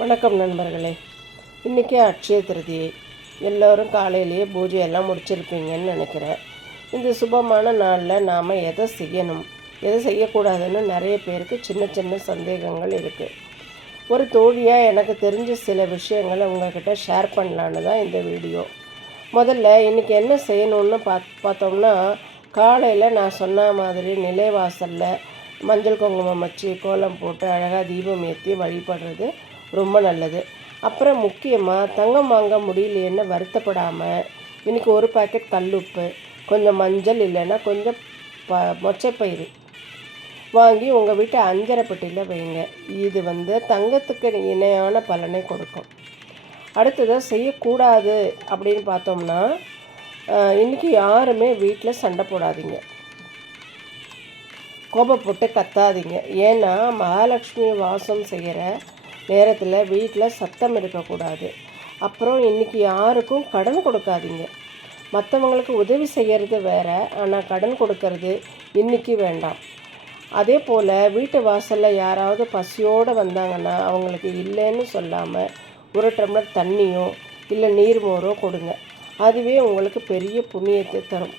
வணக்கம் நண்பர்களே. இன்றைக்கி அட்சய திருதியை. எல்லோரும் காலையிலேயே பூஜையெல்லாம் முடிச்சிருப்பீங்கன்னு நினைக்கிறேன். இந்த சுபமான நாளில் நாம் எதை செய்யணும், எதை செய்யக்கூடாதுன்னு நிறைய பேருக்கு சின்ன சின்ன சந்தேகங்கள் இருக்குது. ஒரு தோழியாக எனக்கு தெரிஞ்ச சில விஷயங்களை உங்கள்கிட்ட ஷேர் பண்ணலான்னு தான் இந்த வீடியோ. முதல்ல இன்றைக்கி என்ன செய்யணுன்னு பார்த்தோம்னா, காலையில் நான் சொன்ன மாதிரி நிலைவாசலில் மஞ்சள் குங்குமம் வச்சு கோலம் போட்டு அழகாக தீபம் ஏற்றி வழிபடுறது ரொம்ப நல்லது. அப்புறம் முக்கியமாக தங்கம் வாங்க முடியலையேன்னு வருத்தப்படாமல் இன்றைக்கி ஒரு பாக்கெட் கல்லுப்பு, கொஞ்சம் மஞ்சள், இல்லைன்னா கொஞ்சம் மொச்சப்பயிறு வாங்கி உங்கள் வீட்டை அஞ்சரை பெட்டியில் வைங்க. இது தங்கத்துக்கு இணையான பலனை கொடுக்கும். அடுத்ததாக செய்யக்கூடாது அப்படின்னு பார்த்தோம்னா, இன்றைக்கி யாருமே வீட்டில் சண்டை போடாதீங்க, கோபப்பட்டு கத்தாதீங்க. ஏன்னா மகாலட்சுமி வாசம் செய்கிற நேரத்தில் வீட்டில் சத்தம் இருக்கக்கூடாது. அப்புறம் இன்றைக்கி யாருக்கும் கடன் கொடுக்காதீங்க. மற்றவங்களுக்கு உதவி செய்கிறது வேறு, ஆனால் கடன் கொடுக்கறது இன்றைக்கி வேண்டாம். அதே போல் வீட்டு வாசலில் யாராவது பசியோடு வந்தாங்கன்னா அவங்களுக்கு இல்லைன்னு சொல்லாமல் ஒரு டம்ளர் தண்ணியோ இல்லை நீர்மோரோ கொடுங்க. அதுவே உங்களுக்கு பெரிய புண்ணியத்தை தரும்.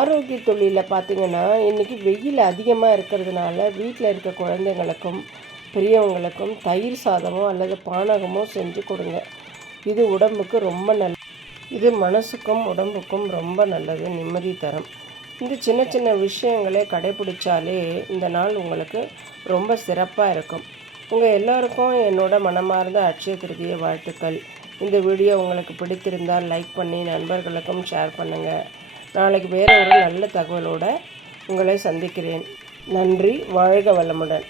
ஆரோக்கிய தொழிலில் பார்த்திங்கன்னா இன்றைக்கி வெயில் அதிகமாக இருக்கிறதுனால வீட்டில் இருக்க குழந்தைங்களுக்கும் பெரியவங்களுக்கும் தயிர் சாதமோ அல்லது பானகமோ செஞ்சு கொடுங்க. இது உடம்புக்கு ரொம்ப இது மனசுக்கும் உடம்புக்கும் ரொம்ப நல்லது, நிம்மதி தரும். இந்த சின்ன சின்ன விஷயங்களை கடைபிடிச்சாலே இந்த நாள் உங்களுக்கு ரொம்ப சிறப்பாக இருக்கும். உங்கள் எல்லோருக்கும் என்னோட மனமார்ந்த அட்சய திருதியை வாழ்த்துக்கள். இந்த வீடியோ உங்களுக்கு பிடித்திருந்தால் லைக் பண்ணி நண்பர்களுக்கும் ஷேர் பண்ணுங்கள். நாளைக்கு வேறு ஒரு நல்ல தகவலோடு உங்களை சந்திக்கிறேன். நன்றி. வாழ்க வளமுடன்.